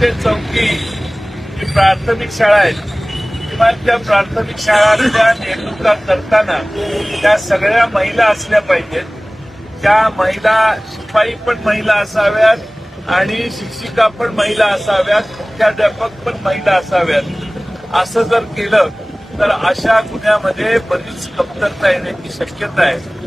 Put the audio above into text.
ते चौकी जी प्राथमिक शाळा आहेत किंवा त्या प्राथमिक शाळांच्या नेमणुका करताना त्या सगळ्या महिला असल्या पाहिजेत. त्या महिला शिपाई पण महिला असाव्यात आणि शिक्षिका पण महिला असाव्यात, मुख्याध्यापक पण महिला असाव्यात. असं जर केलं तर अशा गुन्ह्यामध्ये बरीच कमतरता येण्याची शक्यता आहे.